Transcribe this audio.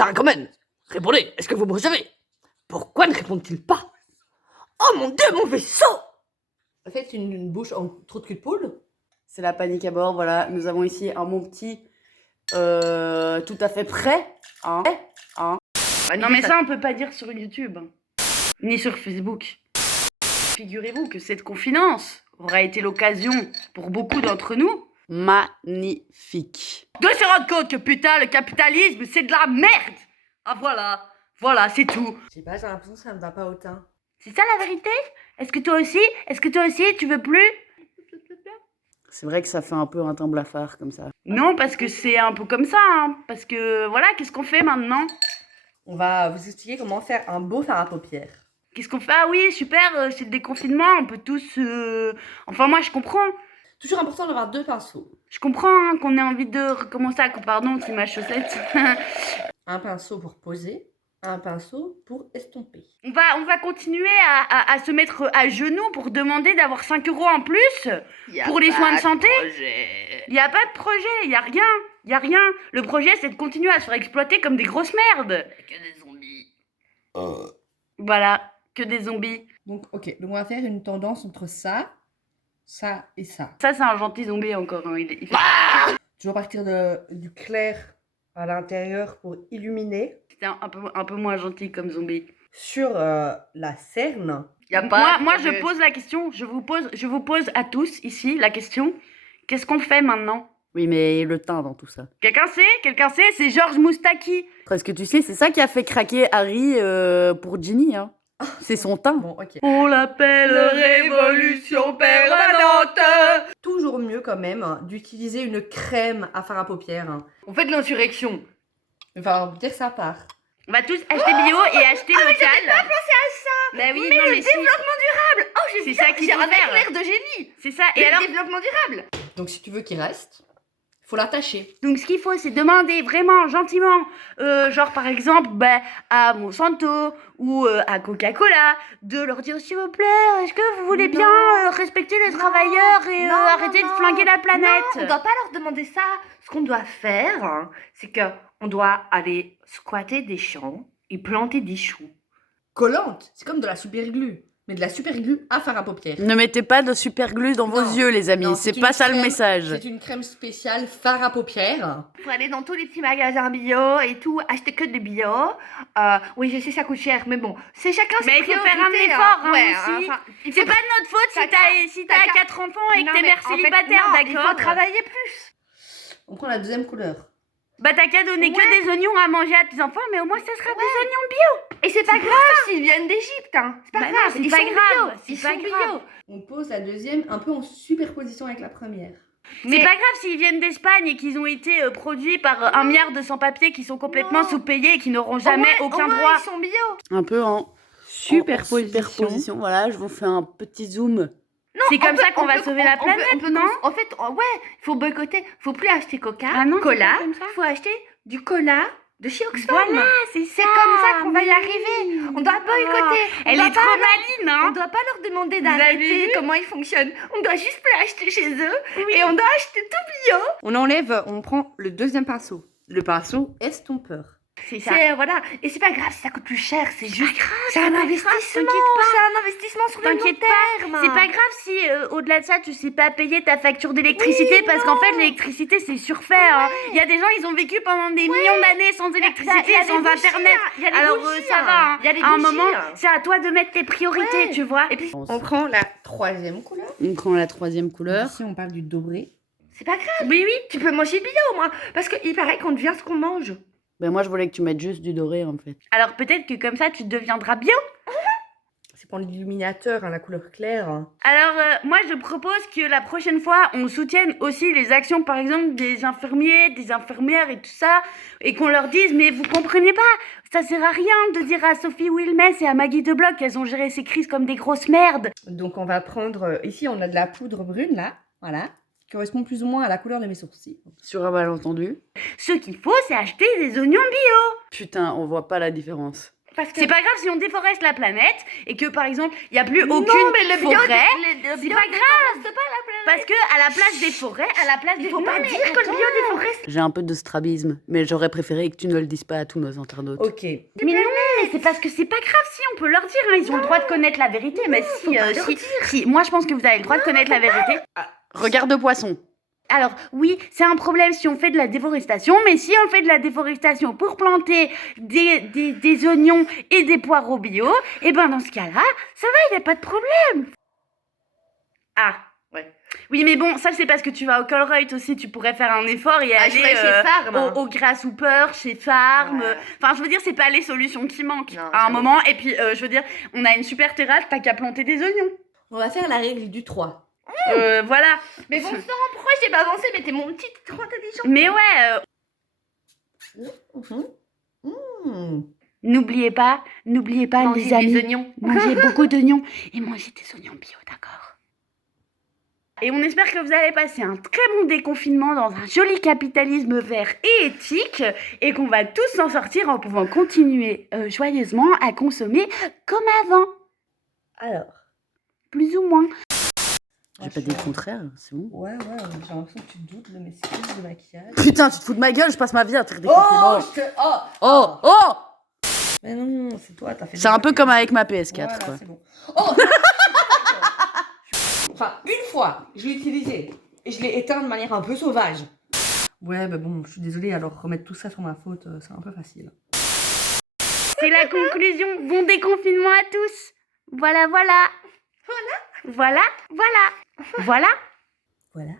Putain, quand même. Répondez, est-ce que vous me recevez? Pourquoi ne répondent-ils pas? Oh mon Dieu, mon vaisseau! En fait, une bouche en trop de cul de poule. C'est la panique à bord, voilà. Nous avons ici un mon petit tout à fait prêt. Hein. Non mais ça on peut pas dire sur YouTube, ni sur Facebook. Figurez-vous que cette confidence aura été l'occasion pour beaucoup d'entre nous magnifique de se rendre compte que putain le capitalisme c'est de la merde. Ah voilà c'est tout. Je sais pas, j'ai l'impression que ça me va pas autant. C'est ça la vérité? Est-ce que toi aussi tu veux plus? C'est vrai que ça fait un peu un temps blafard comme ça. Non, parce que c'est un peu comme ça, hein. Parce que voilà, qu'est-ce qu'on fait maintenant? On va vous expliquer comment faire un beau fard à paupières. Qu'est-ce qu'on fait? Ah oui, super, c'est le déconfinement, on peut tous... Enfin, moi, je comprends. Toujours important d'avoir 2 pinceaux. Je comprends hein, qu'on ait envie de recommencer à... Pardon, c'est ma chaussette. Un pinceau pour poser, un pinceau pour estomper. On va continuer à se mettre à genoux pour demander d'avoir 5 € en plus pour les soins de santé. Il n'y a pas de projet, il n'y a rien. Le projet, c'est de continuer à se faire exploiter comme des grosses merdes. Que des zombies. Voilà, que des zombies. Donc, ok, donc on va faire une tendance entre ça et ça. Ça, c'est un gentil zombie encore. Hein. Il fait... Toujours partir du clair à l'intérieur pour illuminer. C'était un peu moins gentil comme zombie. Sur la cerne. Moi, je pose la question, je vous pose à tous ici la question, qu'est-ce qu'on fait maintenant? Oui, mais le teint dans tout ça. Quelqu'un sait? C'est Georges Moustaki. Parce que tu sais, c'est ça qui a fait craquer Harry pour Ginny, hein. C'est son teint. Bon, ok. On l'appelle révolution permanente. Toujours mieux quand même d'utiliser une crème à fard à paupières. On fait de l'insurrection. Le fard à paupières, ça part. On va tous acheter bio et acheter local. J'avais pas pensé à ça. Bah oui, mais non, le mais développement durable. Oh, c'est ça qu'il j'ai faut un faire. éclair de génie. C'est ça. Et alors, développement durable. Donc si tu veux qu'il reste, faut l'attacher. Donc ce qu'il faut, c'est demander vraiment gentiment, genre par exemple à Monsanto ou à Coca-Cola, de leur dire s'il vous plaît, est-ce que vous voulez bien respecter les travailleurs et arrêter de flinguer la planète? Non, on doit pas leur demander ça. Ce qu'on doit faire, hein, c'est que on doit aller squatter des champs et planter des choux. Collante, c'est comme de la super glue. Mais de la super glue à fard à paupières. Ne mettez pas de super glue dans vos yeux, les amis. Non, c'est pas ça le message. C'est une crème spéciale fard à paupières. Faut aller dans tous les petits magasins bio et tout, acheter que des bio. Oui, je sais, ça coûte cher, mais bon, c'est chacun ses Mais il faut faire un priorités, effort, hein, ouais, aussi. enfin, C'est pas de notre faute si t'as 4 enfants et que t'es mère célibataire, non, d'accord? Il faut travailler plus. On prend la deuxième couleur. Bah t'as qu'à donner que des oignons à manger à tes enfants, mais au moins ça sera des oignons bio. Et c'est pas grave s'ils viennent d'Égypte, hein. C'est pas Bah non, grave, c'est ils pas sont grave, bio. c'est Ils pas sont grave. bio. On pose la deuxième un peu en superposition avec la première. C'est pas grave s'ils viennent d'Espagne et qu'ils ont été produits par 1 milliard de sans-papiers qui sont complètement sous-payés et qui n'auront jamais aucun droit. Ils sont bio. Un peu en superposition. Voilà, je vous fais un petit zoom. C'est comme ça qu'on va sauver la planète, non? En fait, ouais, faut boycotter. Faut plus acheter Coca, Ah non, c'est Cola. pas comme ça. Faut acheter du cola de chez Oxfam. Voilà, c'est C'est comme ça qu'on va y oui. arriver. On doit boycotter. On Elle doit est pas trop leur- maline, On hein? doit pas leur demander Vous avez d'arrêter vu comment ils fonctionnent. On doit juste plus acheter chez eux et on doit acheter tout bio. On enlève, on prend le deuxième pinceau. Le pinceau estompeur. C'est ça. Voilà. Et c'est pas grave si ça coûte plus cher. C'est juste. C'est pas un grave, investissement. t'inquiète pas. C'est un investissement sur le long T'inquiète terme. C'est pas grave si au-delà de ça tu sais pas payer ta facture d'électricité parce qu'en fait l'électricité c'est surfait. Hein. Il y a des gens ils ont vécu pendant des millions d'années sans électricité, y a sans des bougies, internet. il y a des Alors bougies, ça va. Hein. il y a des À un bougies. moment c'est à toi de mettre tes priorités, Ouais. tu vois. Et puis, On prend la troisième couleur. On prend la troisième couleur. Ici, on parle du doré. c'est pas grave. Oui oui. Tu peux manger bio au moins. Parce qu'il paraît qu'on devient ce qu'on mange. Ben moi je voulais que tu mettes juste du doré en fait. Alors peut-être que comme ça tu deviendras bio. C'est pour l'illuminateur, hein, la couleur claire. Alors, moi, je propose que la prochaine fois, on soutienne aussi les actions, par exemple, des infirmiers, des infirmières et tout ça, et qu'on leur dise, mais vous comprenez pas, ça sert à rien de dire à Sophie Wilmès et à Maggie Debloc qu'elles ont géré ces crises comme des grosses merdes. Donc on va prendre, ici on a de la poudre brune là, voilà, qui correspond plus ou moins à la couleur de mes sourcils. Sur un malentendu. Ce qu'il faut, c'est acheter des oignons bio. Putain, on voit pas la différence. Parce que... C'est pas grave si on déforeste la planète et que par exemple il y a plus Non, aucune mais le bio, forêt. le C'est bio pas grave. déforeste pas la planète. Parce que à la place des forêts, à la place des Faut pas Non, mais dire que le attends. bio déforeste. J'ai un peu de strabisme, mais j'aurais préféré que tu ne le dises pas à tous nos internautes. Ok. Mais non, c'est parce que c'est pas grave si on peut leur dire, hein, ils ont le droit de connaître la vérité. Mais faut pas leur si, moi je pense que vous avez le droit de connaître la vérité. Regarde poisson. Alors oui, c'est un problème si on fait de la déforestation, mais si on fait de la déforestation pour planter des oignons et des poireaux bio, et ben dans ce cas-là, ça va, il n'y a pas de problème. Ah, ouais. Oui, mais bon, ça c'est parce que tu vas au Colruyt aussi, tu pourrais faire un effort et Ah, aller je ferais chez Farm. au Grasshopper, chez Farm. Ouais. Enfin, je veux dire, c'est pas les solutions qui manquent Non, à un j'avoue. moment. Et puis, je veux dire, on a une super terrasse, t'as qu'à planter des oignons. On va faire la règle du 3. Voilà. Mais bon sang, pourquoi j'ai pas avancé? Mais t'es mon petit trop intelligent. Mais ouais, n'oubliez pas Manger les amis, des oignons. mangez beaucoup d'oignons et mangez des oignons bio, d'accord? Et on espère que vous allez passer un très bon déconfinement dans un joli capitalisme vert et éthique et qu'on va tous s'en sortir en pouvant continuer joyeusement à consommer comme avant. Alors. Plus ou moins. J'ai Ouais, pas je dit suis- le contraire, c'est bon. Ouais, j'ai l'impression que tu te doutes de mes skills de maquillage. Putain, tu te fous de ma gueule, je passe ma vie à te faire des Oh, compliments. je te... Oh, Oh, oh. Mais non, c'est toi, t'as fait... C'est un peu comme avec ma PS4, Voilà, quoi. c'est bon. Oh. Enfin, une fois, je l'ai utilisé et je l'ai éteint de manière un peu sauvage. Ouais, bah bon, je suis désolée, alors remettre tout ça sur ma faute, c'est un peu facile. C'est la conclusion. Bon déconfinement à tous. Voilà, voilà. Voilà, voilà. Voilà. Voilà.